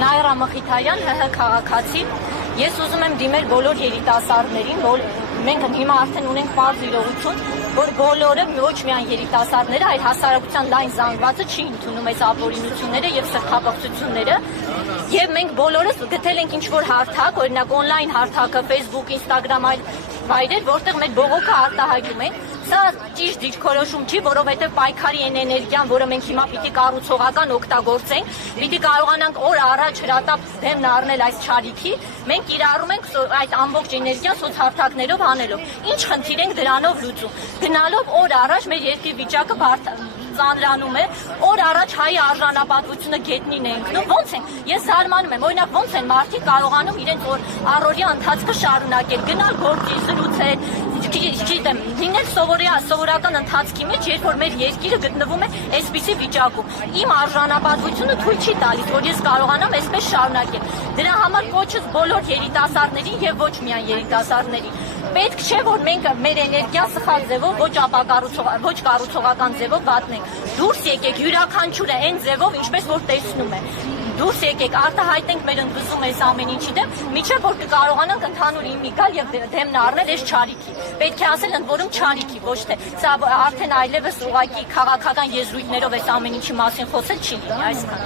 Նաիրա Մխիթարյան, ՀՀ քաղաքացի։ Ես ուզում եմ դիմել բոլոր երիտասարդներին, մենք հիմա արդեն ունենք պարզ իրողություն, որ բոլորը ոչ միայն երիտասարդները, այլ հասարակության լայն զանգվածը չի ընդունում այս ապօրինությունները եւ սրբապղծությունները, եւ մենք բոլորս գտել ենք ինչ-որ հարթակ, օրինակ օնլայն հարթակը, Facebook, Instagram այլ վայրեր, որտեղ մեր բողոքը արտահայտում ենք։ Սա ճիշտ դիրքորոշում չի, որովհետև պայքարի այն էներգիան, որը մենք հիմա պիտի կառուցողական օգտագործենք, պիտի կարողանանք օր առաջ հրատապ դեմն առնել այս չարիքի, մենք կիրառում ենք այդ ամբողջ էներգիան սոցհարթակներով անելով։ Ինչ խնդիր ենք դրանով լուծում։ Գնալով օր առաջ մեր երկրի վիճակը ծանրանում է, օր առաջ հայի արժանապատվությունը գետնին է ընկնում, ոնց են, ես զարմանում եմ, օրինակ ոնց են մարդիկ կարողանում իրենց առօրյա ընթացքը շարունակել, գնալ գործի, զրուցել, չգիտեմ, լինել սովորական ընթացքի մեջ, երբ որ մեր երկիրը գտնվում է այսպիսի վիճակում։ Իմ արժանապատվությունը թույլ չի տալիս, որ ես կարողանամ այսպես շարունակել։ Դրա համար կոչս բոլոր երիտասարդներին եւ ոչ միայն երիտասարդներին։ Պետք չէ, որ մենք մեր էներգիան սխալ ձևով, ոչ կառուցողական ձևով վատնենք։ Դուրս եկեք յուրաքանչյուրը այն ձևով, ինչպես որ տեսնում է։ Դուրս եկեք, արտահայտենք մեր ընդվզումը այս ամեն ինչի դեմ, միջև որ կկարողանանք ընդհանուր իմի գալ եւ դեմն առնել այս չարիքի։ Պետք է ասել ընդ որում չարիքի, ոչ թե սա արդեն այլևս ուղղակի քաղաքական եզրույթներով այս ամեն ինչի մասին խոսել չի լինի այսքան։